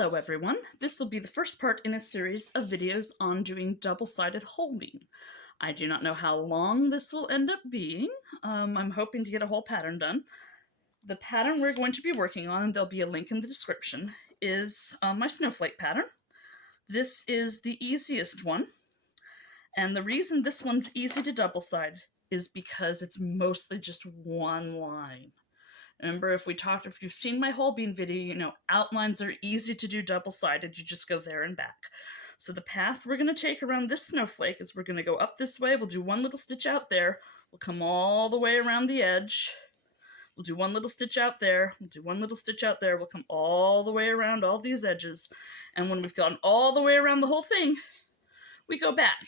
Hello everyone, this will be the first part in a series of videos on doing double-sided hole beam. I do not know how long this will end up being. I'm hoping to get a whole pattern done. The pattern we're going to be working on, and there'll be a link in the description, is my snowflake pattern. This is the easiest one, and the reason this one's easy to double-side is because it's mostly just one line. Remember, if you've seen my hole beam video, you know outlines are easy to do double-sided. You just go there and back. So the path we're going to take around this snowflake is we're going to go up this way. We'll do one little stitch out there. We'll come all the way around the edge. We'll do one little stitch out there. We'll do one little stitch out there. We'll come all the way around all these edges. And when we've gone all the way around the whole thing, we go back.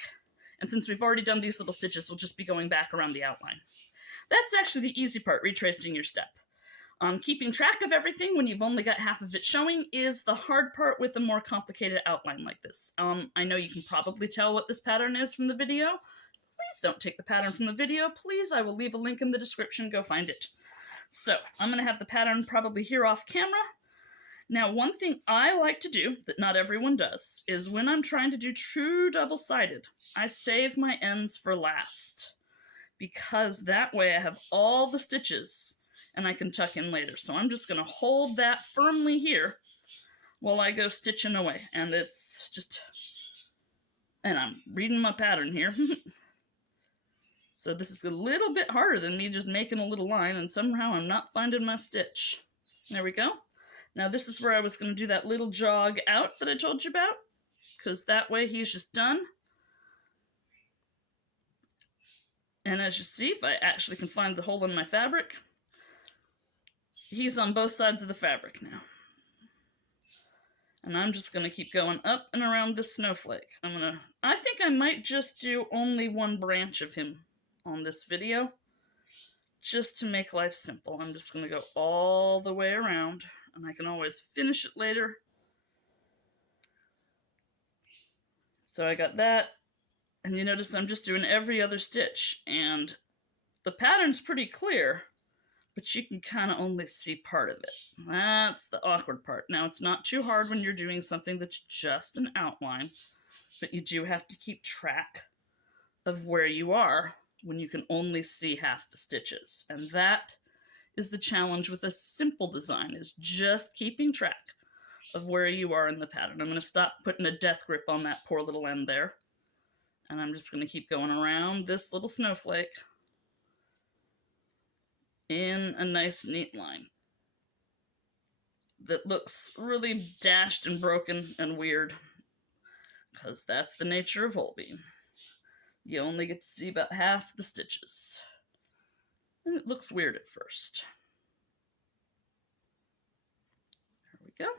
And since we've already done these little stitches, we'll just be going back around the outline. That's actually the easy part, retracing your step. Keeping track of everything when you've only got half of it showing is the hard part with a more complicated outline like this. I know you can probably tell what this pattern is from the video. Please don't take the pattern from the video. Please, I will leave a link in the description. Go find it. So I'm going to have the pattern probably here off camera. Now, one thing I like to do that not everyone does is when I'm trying to do true double-sided, I save my ends for last, because that way I have all the stitches and I can tuck in later. So I'm just going to hold that firmly here while I go stitching away. And it's just, and I'm reading my pattern here. So this is a little bit harder than me just making a little line, and somehow I'm not finding my stitch. There we go. Now this is where I was going to do that little jog out that I told you about, because that way he's just done. And as you see, if I actually can find the hole in my fabric, he's on both sides of the fabric now. And I'm just going to keep going up and around this snowflake. I think I might just do only one branch of him on this video, just to make life simple. I'm just going to go all the way around, and I can always finish it later. So I got that, and you notice I'm just doing every other stitch, and the pattern's pretty clear, but you can kind of only see part of it. That's the awkward part. Now, it's not too hard when you're doing something that's just an outline, but you do have to keep track of where you are when you can only see half the stitches. And that is the challenge with a simple design, is just keeping track of where you are in the pattern. I'm going to stop putting a death grip on that poor little end there. And I'm just going to keep going around this little snowflake in a nice, neat line that looks really dashed and broken and weird, because that's the nature of hole beam. You only get to see about half the stitches, and it looks weird at first. There we go.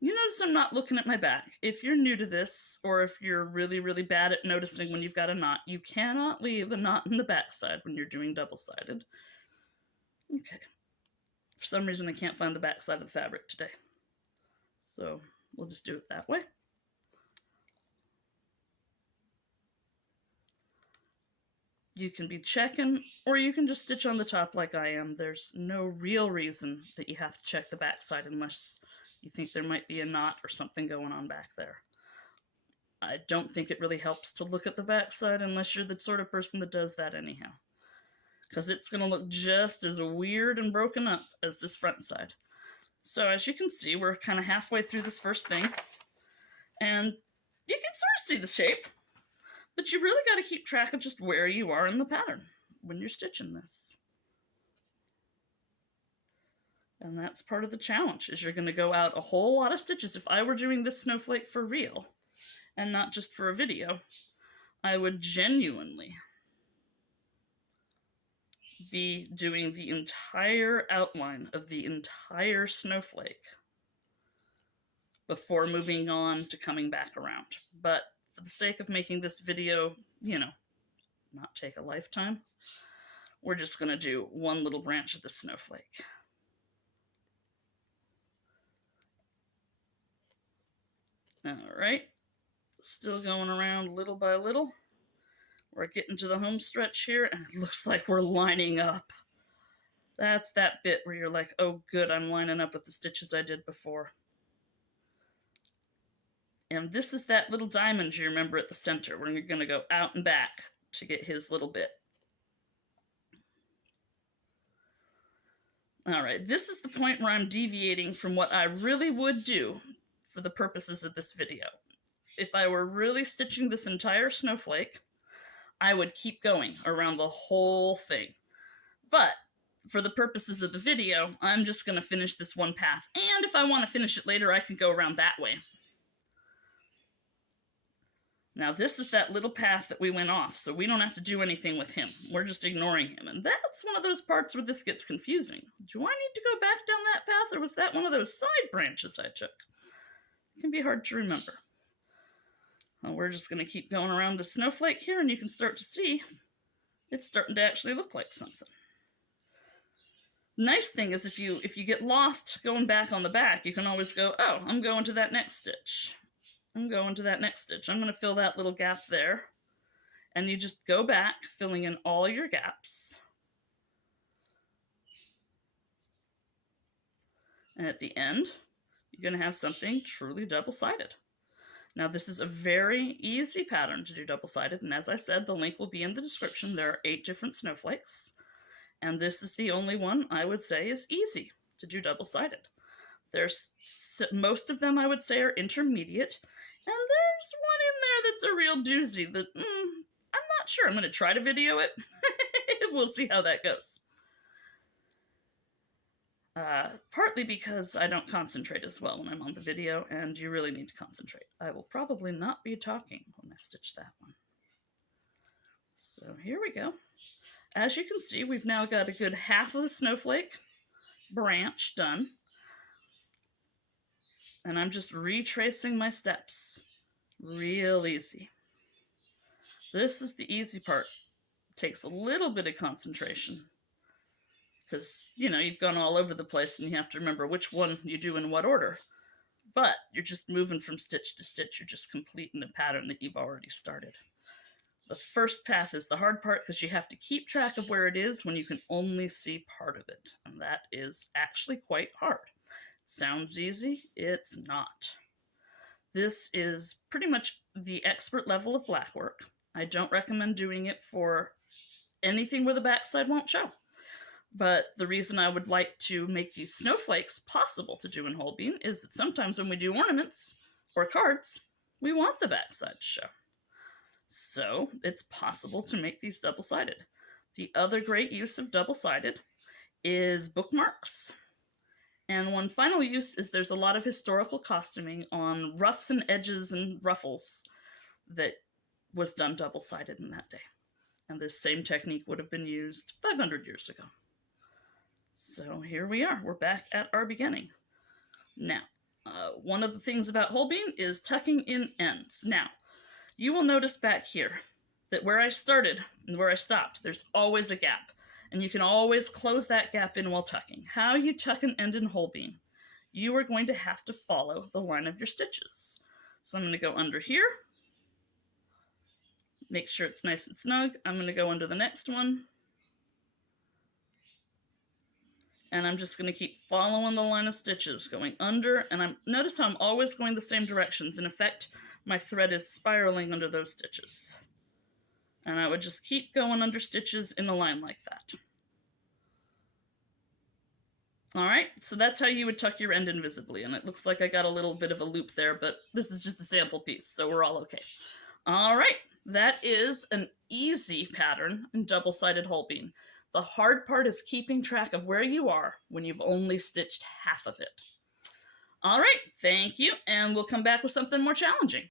You notice I'm not looking at my back. If you're new to this, or if you're really, really bad at noticing when you've got a knot, you cannot leave a knot in the backside when you're doing double-sided. Okay. For some reason, I can't find the backside of the fabric today, so we'll just do it that way. You can be checking, or you can just stitch on the top like I am. There's no real reason that you have to check the backside unless you think there might be a knot or something going on back there. I don't think it really helps to look at the backside unless you're the sort of person that does that anyhow, because it's going to look just as weird and broken up as this front side. So as you can see, we're kind of halfway through this first thing, and you can sort of see the shape. But you really got to keep track of just where you are in the pattern when you're stitching this. And that's part of the challenge, is you're going to go out a whole lot of stitches. If I were doing this snowflake for real, and not just for a video, I would genuinely be doing the entire outline of the entire snowflake before moving on to coming back around. But for the sake of making this video, you know, not take a lifetime, we're just going to do one little branch of the snowflake. All right, still going around little by little. We're getting to the home stretch here, and it looks like we're lining up. That's that bit where you're like, oh good, I'm lining up with the stitches I did before. And this is that little diamond you remember at the center, where you're gonna go out and back to get his little bit. All right, this is the point where I'm deviating from what I really would do for the purposes of this video. If I were really stitching this entire snowflake, I would keep going around the whole thing. But for the purposes of the video, I'm just going to finish this one path. And if I want to finish it later, I can go around that way. Now this is that little path that we went off, so we don't have to do anything with him. We're just ignoring him. And that's one of those parts where this gets confusing. Do I need to go back down that path, or was that one of those side branches I took? It can be hard to remember. Well, we're just going to keep going around the snowflake here, and you can start to see it's starting to actually look like something. Nice thing is if you get lost going back on the back, you can always go, oh, I'm going to that next stitch. I'm going to that next stitch. I'm going to fill that little gap there. And you just go back, filling in all your gaps. And at the end, you're going to have something truly double-sided. Now this is a very easy pattern to do double-sided, and as I said, the link will be in the description. There are 8 different snowflakes, and this is the only one I would say is easy to do double-sided. There's most of them I would say are intermediate, and there's one in there that's a real doozy that I'm not sure. I'm going to try to video it. We'll see how that goes. Partly because I don't concentrate as well when I'm on the video, and you really need to concentrate. I will probably not be talking when I stitch that one. So here we go. As you can see, we've now got a good half of the snowflake branch done. And I'm just retracing my steps. Real easy. This is the easy part. It takes a little bit of concentration, because, you know, you've gone all over the place and you have to remember which one you do in what order. But you're just moving from stitch to stitch. You're just completing the pattern that you've already started. The first path is the hard part, because you have to keep track of where it is when you can only see part of it. And that is actually quite hard. Sounds easy, it's not. This is pretty much the expert level of blackwork. I don't recommend doing it for anything where the backside won't show. But the reason I would like to make these snowflakes possible to do in whole bean is that sometimes when we do ornaments or cards, we want the backside to show. So it's possible to make these double-sided. The other great use of double-sided is bookmarks. And one final use is there's a lot of historical costuming on ruffs and edges and ruffles that was done double-sided in that day. And this same technique would have been used 500 years ago. So here we are. We're back at our beginning. Now, one of the things about whole bean is tucking in ends. Now, you will notice back here that where I started and where I stopped, there's always a gap. And you can always close that gap in while tucking. How you tuck an end in whole bean? You are going to have to follow the line of your stitches. So I'm going to go under here. Make sure it's nice and snug. I'm going to go under the next one. And I'm just going to keep following the line of stitches, going under, and notice how I'm always going the same directions. In effect, my thread is spiraling under those stitches. And I would just keep going under stitches in a line like that. All right, so that's how you would tuck your end invisibly, and it looks like I got a little bit of a loop there, but this is just a sample piece, so we're all okay. All right, that is an easy pattern in double-sided whole bean. The hard part is keeping track of where you are when you've only stitched half of it. All right, thank you, and we'll come back with something more challenging.